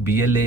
BLA,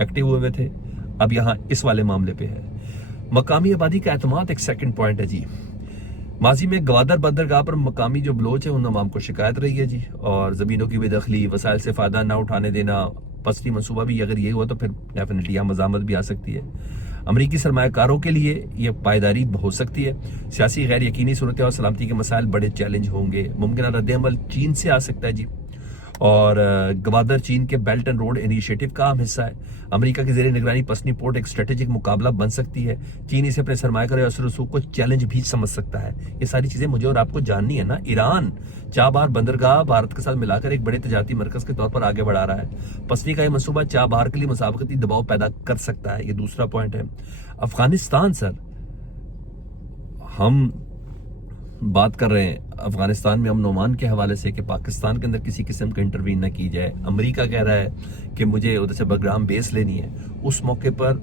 active ہوئے تھے، اب یہاں اس والے معاملے پہ ہے۔ مقامی آبادی کا اعتماد ایک سیکنڈ پوائنٹ ہے جی۔ ماضی میں گوادر بندرگاہ پر مقامی جو بلوچ ہیں ان عوام کو شکایت رہی ہے جی، اور زمینوں کی بے دخلی، وسائل سے فائدہ نہ اٹھانے دینا، پستی منصوبہ بھی اگر یہ ہوا تو پھر ڈیفینیٹلی یہاں مزاحمت بھی آ سکتی ہے۔ امریکی سرمایہ کاروں کے لیے یہ پائیداری ہو سکتی ہے۔ سیاسی غیر یقینی صورتحال اور سلامتی کے مسائل بڑے چیلنج ہوں گے۔ ممکنہ رد عمل چین سے آ سکتا ہے جی، اور گوادر چین کے بیلٹ اینڈ روڈ انیشیٹو کا اہم حصہ ہے۔ امریکہ کی زیر نگرانی پسنی پورٹ ایک اسٹریٹجک مقابلہ بن سکتی ہے۔ چین اسے اپنے سرمایہ کاری اور اثر رسوخ کو چیلنج بھی سمجھ سکتا ہے۔ یہ ساری چیزیں مجھے اور آپ کو جاننی ہے نا۔ ایران چابہار بندرگاہ بھارت کے ساتھ ملا کر ایک بڑے تجارتی مرکز کے طور پر آگے بڑھا رہا ہے۔ پسنی کا یہ منصوبہ چابہار کے لیے مسابقتی دباؤ پیدا کر سکتا ہے، یہ دوسرا پوائنٹ ہے۔ افغانستان سر، ہم بات کر رہے ہیں افغانستان میں امن و امان کے حوالے سے کہ پاکستان کے اندر کسی قسم کا انٹروین نہ کی جائے۔ امریکہ کہہ رہا ہے کہ مجھے ادھر سے بگرام بیس لینی ہے۔ اس موقع پر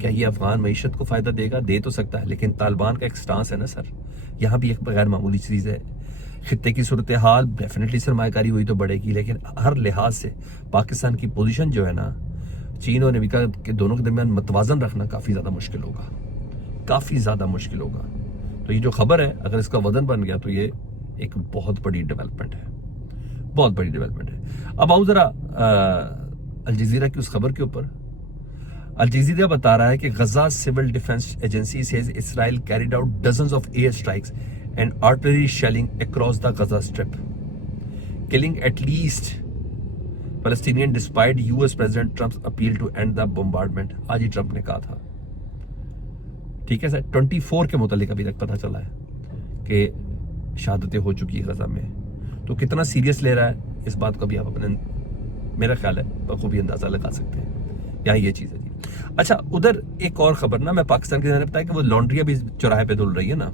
کیا یہ افغان معیشت کو فائدہ دے گا؟ دے تو سکتا ہے، لیکن طالبان کا ایک سٹانس ہے نا سر، یہاں بھی ایک غیر معمولی چیز ہے۔ خطے کی صورتحال ڈیفینیٹلی سرمایہ کاری ہوئی تو بڑھے گی، لیکن ہر لحاظ سے پاکستان کی پوزیشن جو ہے نا چین اور امریکہ کے دونوں کے درمیان متوازن رکھنا کافی زیادہ مشکل ہوگا، کافی زیادہ مشکل ہوگا۔ تو یہ جو خبر ہے اگر اس کا وزن بن گیا تو یہ ایک بہت بڑی ڈیولپمنٹ ہے، بہت بڑی ڈیولپمنٹ ہے۔ اب آؤ ذرا الجزیرہ کی اس خبر کے اوپر۔ الجزیرہ بتا رہا ہے کہ Gaza civil defence agency says Israel carried out dozens of air strikes and artillery shelling across the Gaza strip killing at least Palestinian despite U S president Trump's appeal to end the bombardment. آج ہی Trump نے کہا تھا، ٹھیک ہے سر، 24 کے متعلق ابھی تک پتہ چلا ہے کہ شہادتیں ہو چکی ہے غزہ میں۔ تو کتنا سیریس لے رہا ہے اس بات کو بھی آپ اپنے میرا خیال ہے بخوبی اندازہ لگا سکتے ہیں۔ یہاں یہ چیز ہے جی۔ اچھا ادھر ایک اور خبر نا، میں پاکستان کے نے بتایا کہ وہ لانڈریاں بھی چوراہے پہ دھل رہی ہے نا۔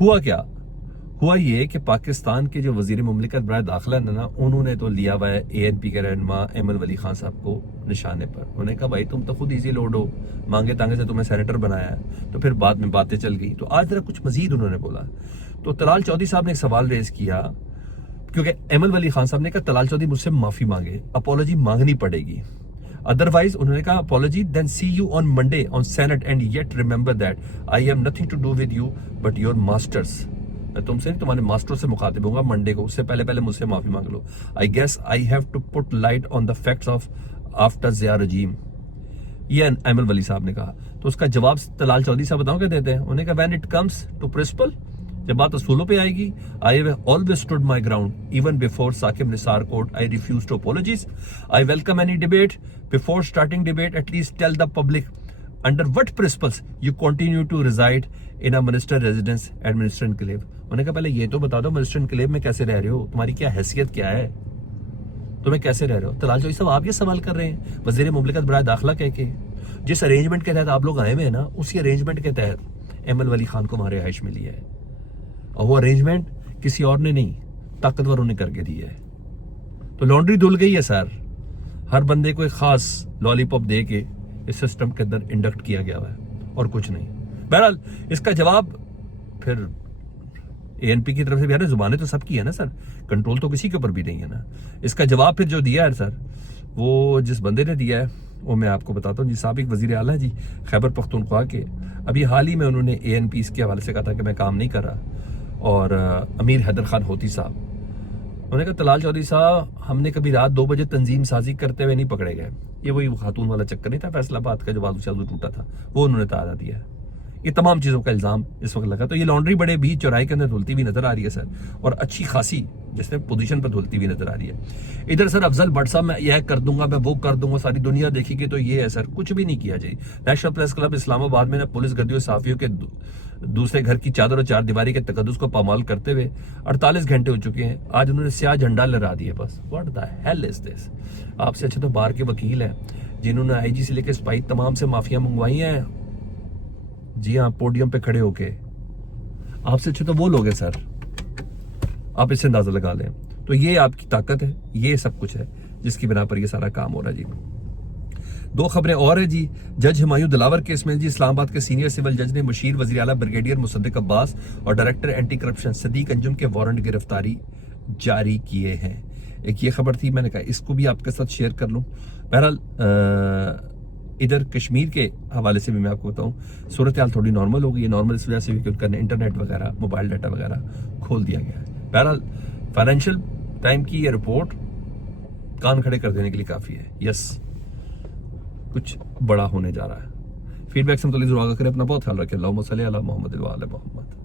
ہوا کیا؟ ہوا یہ کہ پاکستان کے جو وزیر مملکت برائے داخلہ ہے نا، انہوں نے تو لیا ہوا ہے اے این پی کے رہنما ایمن ولی خان صاحب کو نشانے پر۔ انہوں نے کہا بھائی تم تو خود ایزی لوڈ ہو، مانگے تانگے سے تمہیں سینیٹر بنایا ہے۔ تو پھر بعد میں باتیں چل گئی، تو آج ذرا کچھ مزید انہوں نے بولا۔ تو طلال چودھری صاحب نے ایک سوال ریز کیا، کیونکہ ایمن ولی خان صاحب نے کہا طلال چودھری مجھ سے معافی مانگے، اپولوجی مانگنی پڑے گی، ادروائز انہوں نے کہا apology then see you on Monday on Senate and yet remember that I have nothing to do with you but your masters. میں تم سے نہیں، تمہارے ماسٹر سے مخاطب ہوں گا منڈے کو، اس سے پہلے مجھ سے معافی مانگ لو۔ I guess I have to put light on the facts of after Zia regime, یہ ایمن ولی صاحب نے کہا۔ تو اس کا جواب طلال چودھری صاحب بتاؤ کیا دیتے ہیں؟ انہوں نے کہا when it comes to principle, جب بات اصولوں پہ آئے گی، I have always stood my ground even before Saqib Nisar court. I refuse to apologize. I welcome any debate. Before starting debate, at least tell the public under what principles you continue to reside in a minister residence at minister enclave. انہوں نے کہا پہلے یہ تو بتا دو minister enclave میں کیسے رہ رہے ہو، تمہاری کیا حیثیت کیا ہے، تمہیں کیسے رہ رہے ہو؟ طلال چودھری صاحب آپ یہ سوال کر رہے ہیں وزیر مملکت برائے داخلہ کہہ کے، جس ارینجمنٹ کے تحت آپ لوگ آئے ہوئے ہیں نا، اسی ارینجمنٹ کے تحت ایمن ولی خان کو وہاں رہائش ملی ہے، اور وہ ارینجمنٹ کسی اور نے نہیں، طاقتوروں نے کر کے دی ہے۔ تو لانڈری دھل گئی ہے سر، ہر بندے کو ایک خاص لالی پاپ دے کے اس سسٹم کے اندر انڈکٹ کیا گیا ہے، اور کچھ نہیں۔ بہرحال اس کا جواب پھر اے این پی کی طرف سے بھی ہے نا، زبانیں تو سب کی ہے نا سر، کنٹرول تو کسی کے اوپر بھی نہیں ہے نا۔ اس کا جواب پھر جو دیا ہے سر، وہ جس بندے نے دیا ہے وہ میں آپ کو بتاتا ہوں جی، سابق وزیر اعلیٰ جی خیبر پختونخوا کے، ابھی حال ہی میں انہوں نے اے این پی اس کے حوالے سے کہا تھا کہ میں کام نہیں کر رہا، اور امیر حیدر خان ہوتی صاحب، انہوں نے کہا طلال چودھری صاحب ہم نے کبھی رات 2 بجے تنظیم سازی کرتے ہوئے نہیں پکڑے گئے، یہ وہی خاتون والا چکر نہیں تھا فیصل آباد کا جو بازو شازو ٹوٹا تھا، وہ انہوں نے تازہ دیا ہے۔ یہ تمام چیزوں کا الزام اس وقت لگا، تو یہ لانڈری بڑے بیچ چوراہے کے اندر دھلتی ہوئی نظر آ رہی ہے سر، اور اچھی خاصی جس نے پوزیشن پر دھلتی ہوئی نظر آ رہی ہے۔ ادھر سر افضل بٹ صاحب میں یہ کر دوں گا، میں وہ کر دوں گا، ساری دنیا دیکھے گی تو یہ ہے سر، کچھ بھی نہیں کیا جائے۔ نیشنل پریس کلب اسلام آباد میں پولیس گردیوں صحافیوں کے دوسرے گھر کی چادر اور 4 دیواری کے تقدس کو پامال کرتے ہوئے 48 گھنٹے ہو چکے ہیں، آج انہوں نے سیاہ جھنڈا لہرا دیا بس۔ واٹ دا ہیل از دس؟ آپ سے اچھے تو بار کے وکیل ہیں جنہوں نے آئی جی سے لے کے سپاہی تمام سے معافیاں منگوائی ہیں، جی ہاں، پوڈیم پہ کھڑے ہو کے، آپ سے اچھے تو وہ لوگ ہیں سر، آپ اس سے اندازہ لگا لیں۔ تو یہ آپ کی طاقت ہے، یہ سب کچھ ہے جس کی بنا پر یہ سارا کام ہو رہا ہے جی۔ 2 خبریں اور ہیں جی، جج ہمایوں دلاور کیس میں جی اسلام آباد کے سینئر سول جج نے مشیر وزیر اعلیٰ بریگیڈیئر مصدق عباس اور ڈائریکٹر اینٹی کرپشن صدیق انجم کے وارنٹ گرفتاری جاری کیے ہیں۔ ایک یہ خبر تھی، میں نے کہا اس کو بھی آپ کے ساتھ شیئر کر لوں. بہرحال ادھر کشمیر کے حوالے سے بھی میں آپ کو بتاؤں صورتحال تھوڑی نارمل ہو گئی ہے. نارمل اس وجہ سے بھی کہ ان کا انٹرنیٹ وغیرہ موبائل ڈاٹا وغیرہ کھول دیا گیا ہے. بہرحال فائنینشیل ٹائم کی یہ رپورٹ کان کھڑے کر دینے کے لیے کافی ہے. یس کچھ بڑا ہونے جا رہا ہے. فیڈ بیک سے متعلق ضرور آگاہ کریں. اپنا بہت خیال رکھیں. اللہم صلی علی محمد و آل محمد.